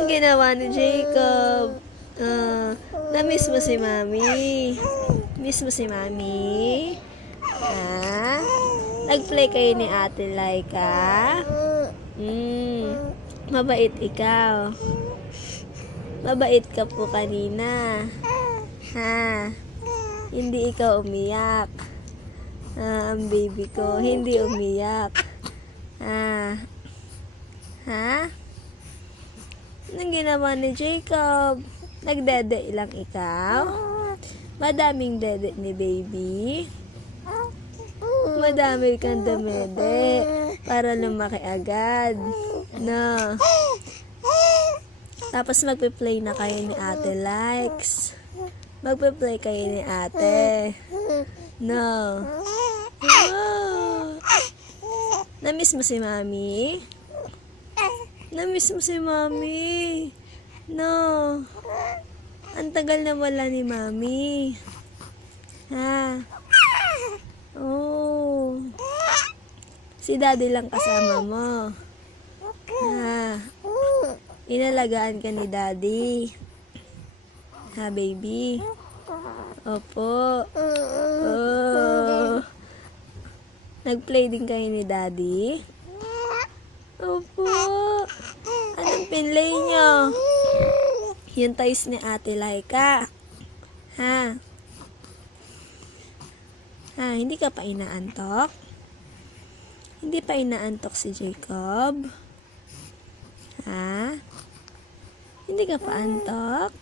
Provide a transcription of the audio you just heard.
Anong ginawa ni Jacob? Na-miss mo si Mami? Miss mo si Mami? Nag-play kayo ni Ate Laika? Mabait ikaw. Mabait ka po kanina. Hindi ikaw umiyak. Ang baby ko, hindi umiyak. Anong ginawa ni Jacob? Nagdede lang ikaw? Madaming dede ni baby? Madami kang dumede para lumaki agad. No. Tapos magpe-play na kayo ni Ate Likes. Magpe-play kayo ni Ate. No. Na-miss mo si Mami? Na-miss mo si Mami? No. Ang tagal na wala ni Mami. Oh. Si Daddy lang kasama mo. Inalagaan ka ni Daddy. Baby? Opo. Oh. Nag-play din kayo ni Daddy? Opo. Anong pinlay nyo? Yung toys ni Ate Laika. Hindi ka pa inaantok? Hindi pa inaantok si Jacob? Hindi ka pa antok?